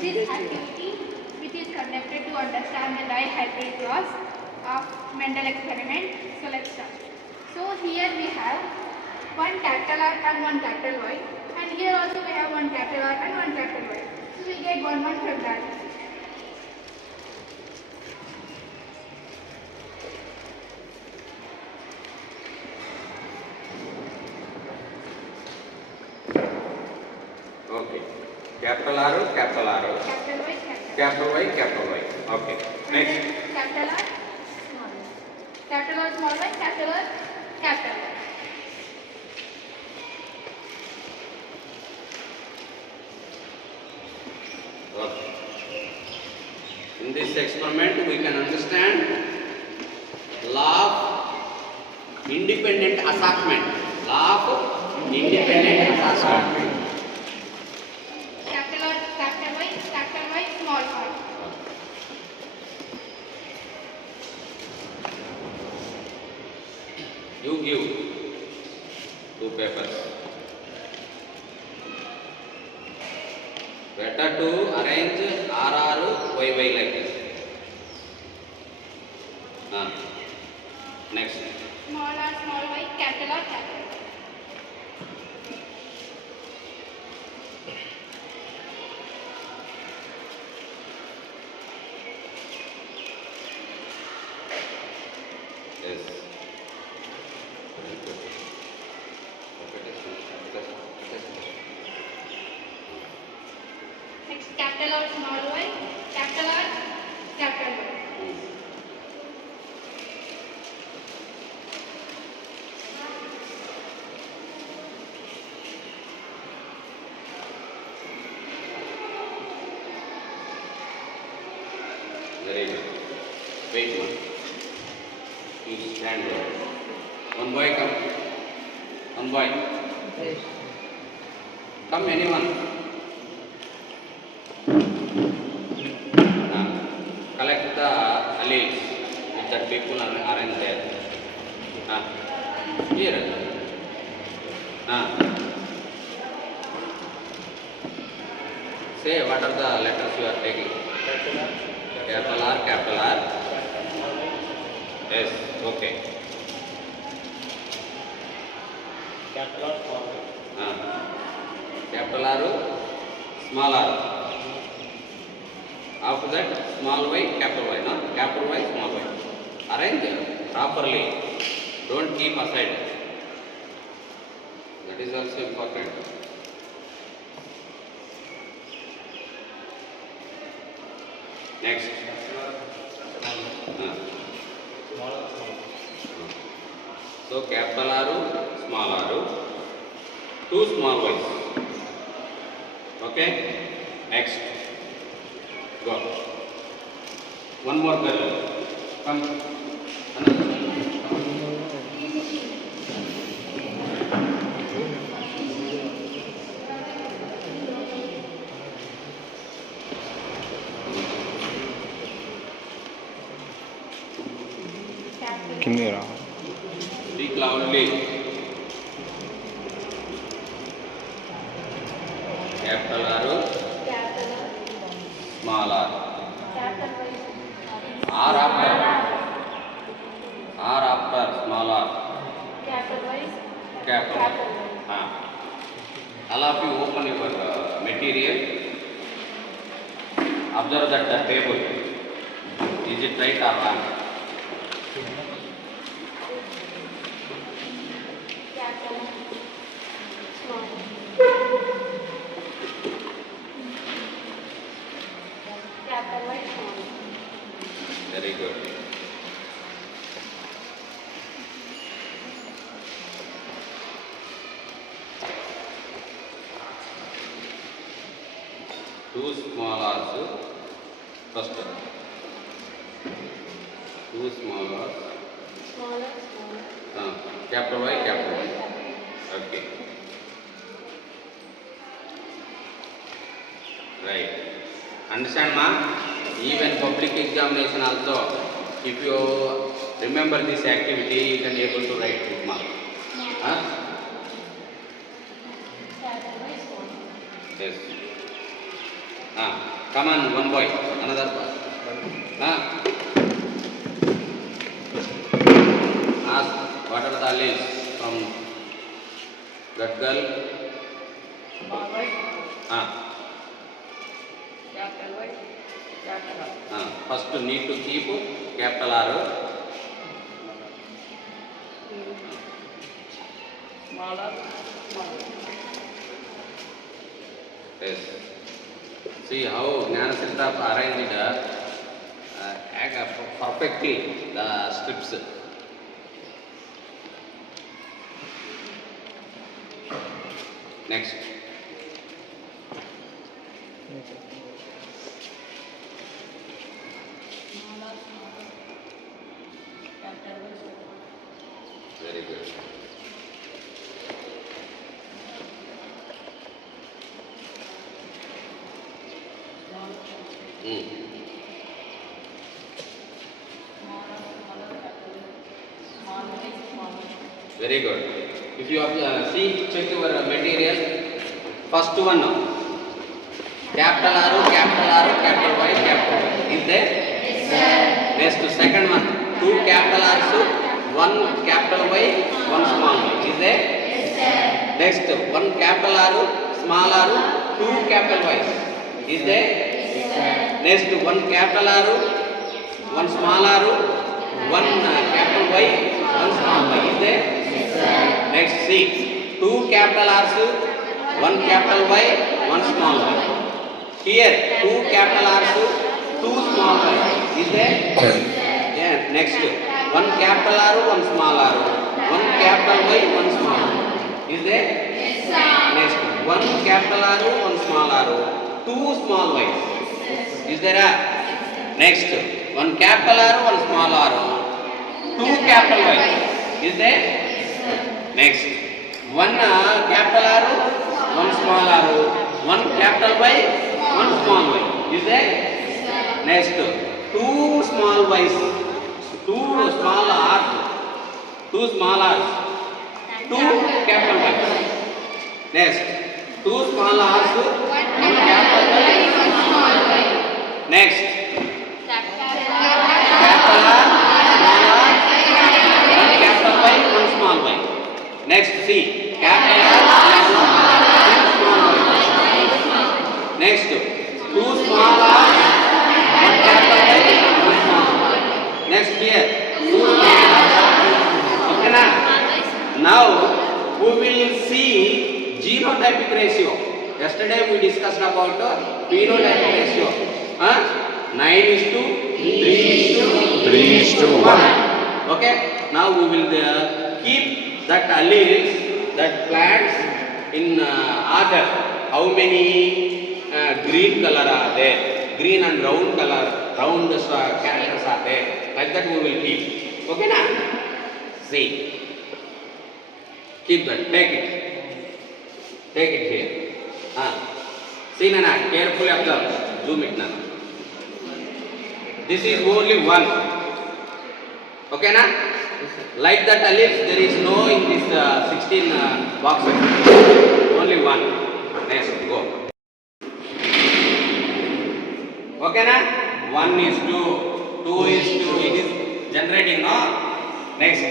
This is activity which is conducted to understand the dihybrid laws of Mendel experiment. So let's start. So here we have one capital R and one capital Y, and here also we have one capital R and one capital Y. So we get 1 from that. Okay. Capital R, capital R. Capital Y, capital Y, capital Y. Okay. Next. Capital R, small y. Capital R, small y, capital R, capital Y. Okay. In this experiment, we can understand law of independent assortment. Law of independent assortment. Capital R, capital Y, small y. You give 2 papers. Better to arrange RR, YY like this. Next. Small r, small y, capital R, capital Y. Yes. Next, capital R, small y, capital R, capital Y. Very good. Wait one. You stand there. One boy come. One boy. Come anyone. Collect the alleles which the people are in there. Here. Say what are the letters you are taking. Capital R, capital R. Yes, okay. capital R, small r. Capital R, small r. After that, small y, capital Y. No? Capital Y, small y. Arrange properly. Don't keep aside. That is also important. Next. Small r, small r. So capital R, small r, 2 small y's. Okay. Next. Go. One more girl. Come. Another. కిందికి రా Speak loudly. Capital R, Capital R, small r. capital Y, R after. R after small r. capital Y, Capital. All of you open your material. Observe that the table. Is it right or wrong? capital R, small y. Capital Y, small y. Very good. Two small r's first. Two small r's. Smaller, smaller. Capital Y, capital Y. Okay. Right. Understand, ma? Even public examination also, if you remember this activity, you can able to write good mark. Capital Y, small y. Yes. Come on, one boy, another boy. Ask what are the alleles from that girl? Small y, Ah. capital Y, capital R. First need to keep capital R. Small r, small y. Yes. See how Gnanasilta arranged perfectly the strips. Next. Capital Y, Very good. small, Mm. small, capital Y, small y, small y. Very good. If you have see, check your material. First one, capital R, capital R, capital Y, capital Y. Is there? Yes, sir. Next, second one, two capital R's, one capital Y, one small y. Is there? Yes, sir. Next, one capital R, small r, two capital Y's. Is there? Yes, sir. Next, one capital R, one small r, one capital Y, one small y. Is there? Yes, sir. Next, see, two capital R's, one capital Y, one small y. Here, two capital R's, two small y. Is there? Yeah. Next, one capital R, one small r, one capital Y, one small y. Is there? Yes, sir. Next, one capital R, one small r, two small y. Is there? Next, one capital R, one small r, two capital Y. Is there? Next, one capital R, one small r, one capital Y, one small y. Is there? Next, two small y's, two small r's, two small r's, two capital Y's. Next, two small r's, one capital Y. Next, capital R, small r, one capital Y, one small y. Next, see, capital R, small r, two small y. Next, two small r, one capital Y, one small y. Next here, two small r. Okay na? Now, we will see genotypic ratio. Yesterday we discussed about phenotypic ratio. 9:3:1. Okay. Now we will keep that alleles, that plants in order. How many green color are there? Green and round color, round characters are there. Like that we will keep. Okay na? See. Keep that. Take it. Take it here. See Nana, carefully observe. Zoom it now. This is only one. Okay na? Like that alleles, there is no in this 16 boxes. Only one. Next, go. Okay na? 1 is 2, 2 is 2. It is generating, no? Next.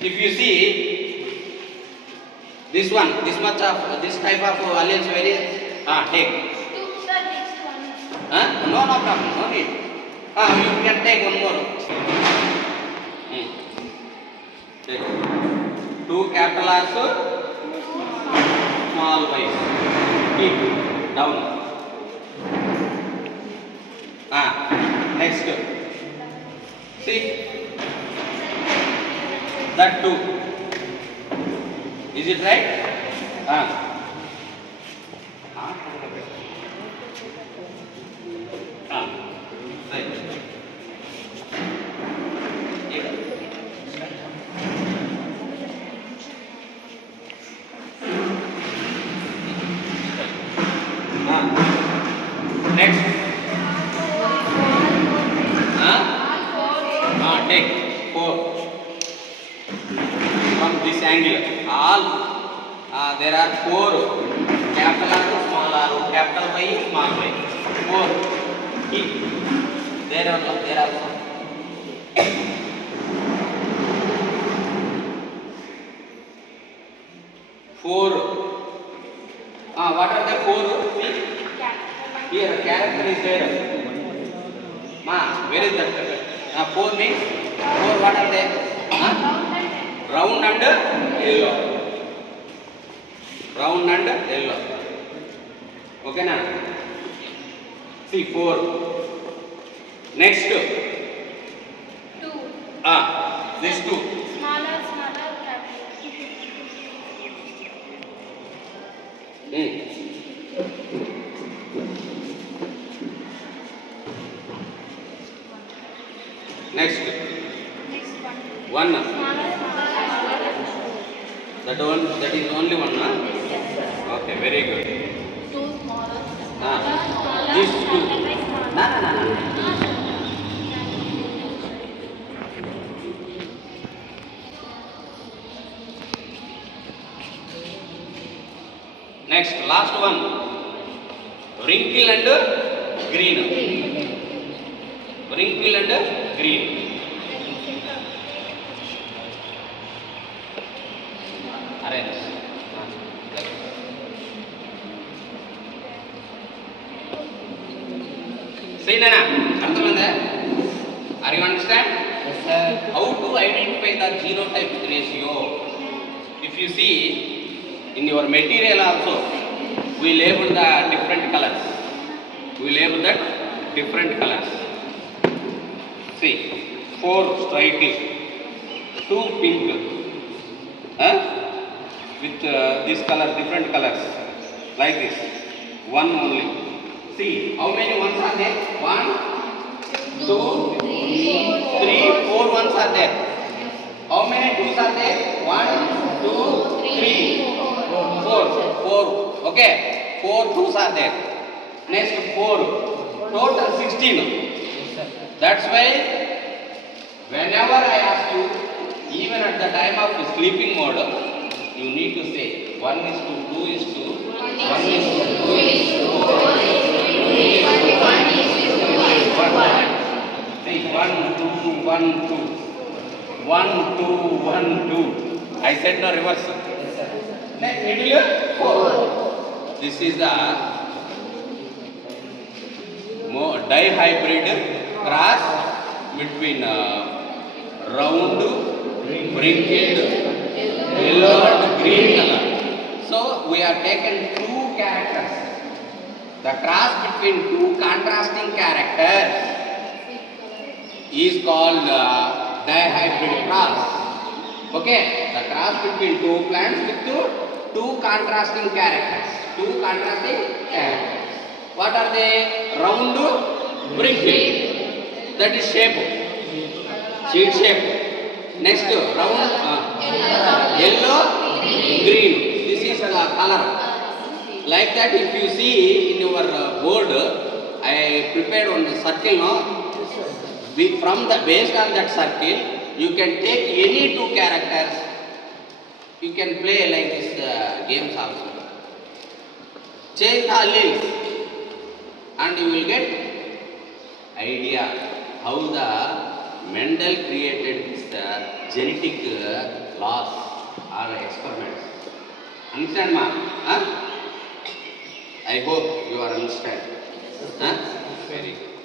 If you see this one, this much of this type of alleles, where is? Take. No problem, no need. You can take one more. Take. Two capital R's, small y's. Keep down. Next. See that two. Is it right? Right. Next. Take 4 from this angle. All there are 4 capital R, small r, capital Y, small y. 4. There also. 4. What are the 4? See? Here character is there. Ma, where is that? 4 means 4. What are they? Round and yellow. Round and yellow. Okay na? See 4. Next. 2. This 2. Smaller, capital. Next. Next one. 1. Smaller, That is only 1, huh? Okay, very good. 2 smaller. These 2. No. Next, last one. Wrinkle and green. Wrinkle and green. Arrange. See, Nana, are you understand? Yes, sir. How to identify the genotypic ratio? If you see, in your material also, we label the different colors. See, 4 stripy, 2 pink, with this color, different colors, like this. 1 only. See, how many ones are there? 1, 2, 3, 4 ones are there. How many 2s are there? 1, 2, 3, 4. Okay, 4 2s are there. Next 4. Total 16. Yes, sir. That's why whenever I ask you, even at the time of sleeping mode, you need to say 1 is to 2 is to 1 is to 2 is to 4 is to 1 is to 1. See 1 2 1 2 1 2 1 2. I said the reverse. Yes, sir. Middle 4. This is the dihybrid cross between round, wrinkled, yellow and green color. So we have taken 2 characters. The cross between 2 contrasting characters is called dihybrid cross. Okay, the cross between 2 plants with 2 contrasting characters. What are they? Round, wrinkled. That is shape. Seed shape. Next, round, yellow, green. This is the color. Like that, if you see in your board, I prepared one circle. No? Based on that circle, you can take any 2 characters. You can play like this games also. Change the alleles, and you will get idea how the Mendel created this genetic laws or experiments. Understand, ma? Huh? I hope you are understand. Huh? Very good.